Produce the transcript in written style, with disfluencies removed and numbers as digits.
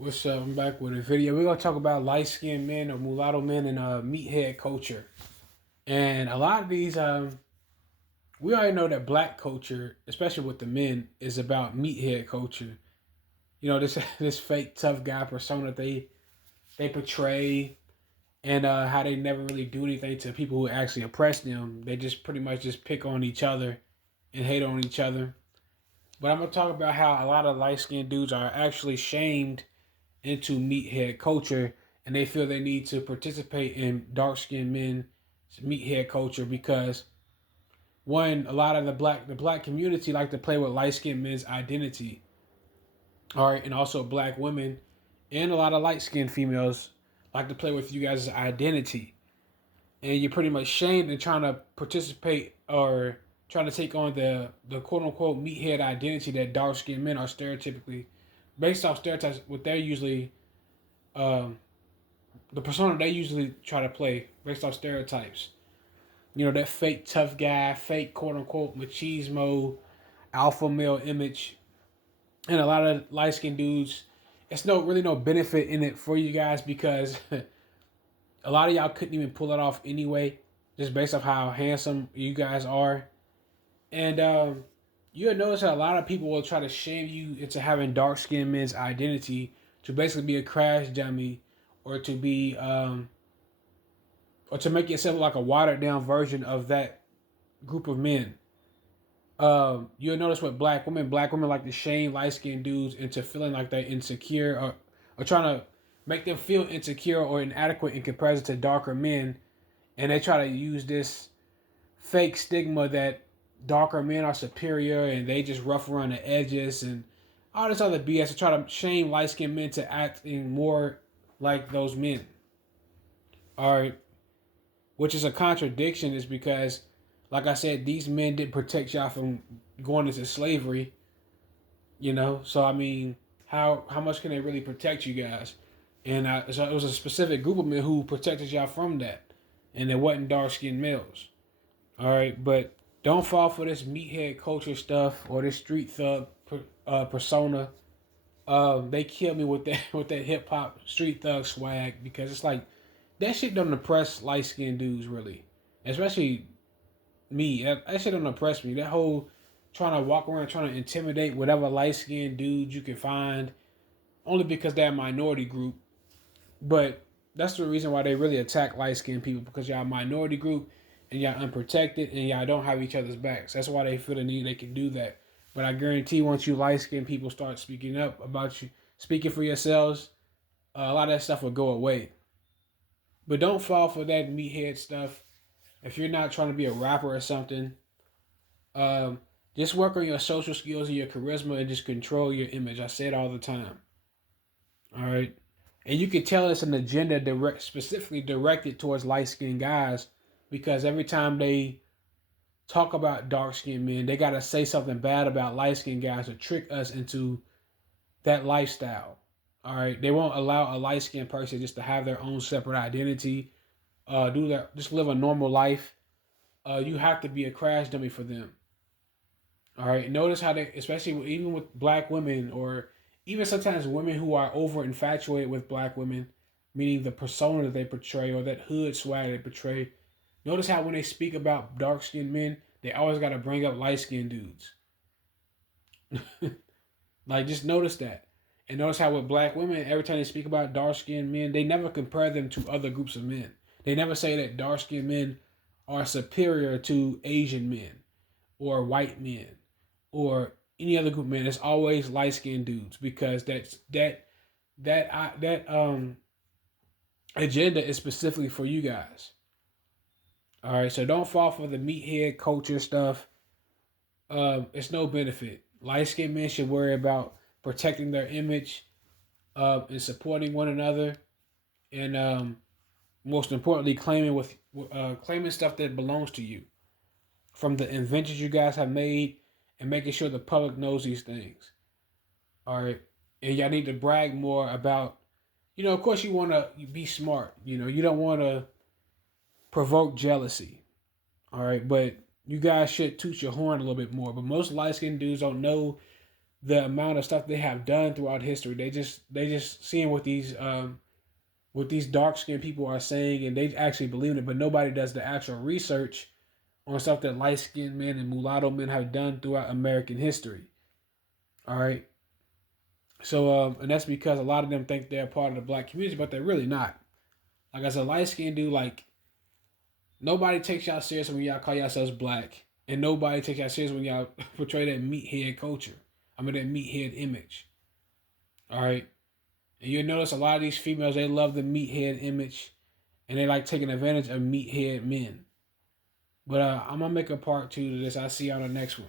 What's up? I'm back with a video. We're gonna talk about light-skinned men or mulatto men and meathead culture. And a lot of these, we already know that black culture, especially with the men, is about meathead culture. You know, this this fake tough guy persona they portray, and how they never really do anything to people who actually oppress them. They just pretty much just pick on each other and hate on each other. But I'm gonna talk about how a lot of light-skinned dudes are actually shamed into meathead culture, and they feel they need to participate in dark skinned men meathead culture because one, a lot of the black community like to play with light skinned men's identity. All right, and also black women and a lot of light skinned females like to play with you guys' identity. And you're pretty much shamed in trying to participate or trying to take on the quote unquote meathead identity that dark skinned men are stereotypically based off stereotypes what they're usually um, the persona they usually try to play based off stereotypes. You know, that fake tough guy, fake quote unquote machismo, alpha male image. And a lot of light skinned dudes, it's no benefit in it for you guys because a lot of y'all couldn't even pull it off anyway, just based off how handsome you guys are. And you'll notice that a lot of people will try to shame you into having dark skinned men's identity to basically be a crash dummy or to be or to make yourself like a watered down version of that group of men. You'll notice with black women like to shame light skinned dudes into feeling like they're insecure or trying to make them feel insecure or inadequate in comparison to darker men. And they try to use this fake stigma that darker men are superior and they just rough around the edges and all this other BS to try to shame light skinned men to acting more like those men. All right, which is a contradiction, is because, like I said, these men didn't protect y'all from going into slavery. You know, so I mean, how much can they really protect you guys? And so it was a specific group of men who protected y'all from that, and it wasn't dark skinned males. All right, but don't fall for this meathead culture stuff or this street thug persona. They killed me with that with that hip hop street thug swag because it's like that shit don't impress light skinned dudes really, especially me. That shit don't impress me. That whole trying to walk around trying to intimidate whatever light skinned dude you can find only because they're a minority group. But that's the reason why they really attack light skinned people because y'all a minority group and y'all unprotected and y'all don't have each other's backs. That's why they feel the need they can do that. But I guarantee once you light skinned people start speaking up about you, speaking for yourselves, a lot of that stuff will go away. But don't fall for that meathead stuff. If you're not trying to be a rapper or something, um, just work on your social skills and your charisma and just control your image. I say it all the time. All right. And you can tell it's an agenda specifically directed towards light skinned guys because every time they talk about dark skinned men, they got to say something bad about light skinned guys to trick us into that lifestyle. All right. They won't allow a light skinned person just to have their own separate identity, do that, just live a normal life. You have to be a crash dummy for them. All right. Notice how they, especially even with black women or even sometimes women who are over infatuated with black women, meaning the persona that they portray or that hood swag they portray. Notice how when they speak about dark skinned men, they always got to bring up light skinned dudes. Like, just notice that. And notice how with black women, every time they speak about dark skinned men, they never compare them to other groups of men. They never say that dark skinned men are superior to Asian men or white men or any other group of men. It's always light skinned dudes because that agenda is specifically for you guys. All right, so don't fall for the meathead culture stuff. It's no benefit. Light skinned men should worry about protecting their image and supporting one another, and most importantly, claiming stuff that belongs to you from the inventions you guys have made, and making sure the public knows these things. All right, and y'all need to brag more about. You know, of course, you want to be smart. You know, you don't want to provoke jealousy. All right, but you guys should toot your horn a little bit more. But most light skinned dudes don't know the amount of stuff they have done throughout history. They just seeing what these dark skinned people are saying, and they actually believe in it. But nobody does the actual research on stuff that light skinned men and mulatto men have done throughout American history. All right. So and that's because a lot of them think they're part of the black community, but they're really not. Like as a light skinned dude, like nobody takes y'all serious when y'all call yourselves black, and nobody takes y'all serious when y'all portray that meathead culture. I mean that meathead image. All right, and you'll notice a lot of these females they love the meathead image, and they like taking advantage of meathead men. But I'm gonna make a part 2 to this. I'll see you on the next one.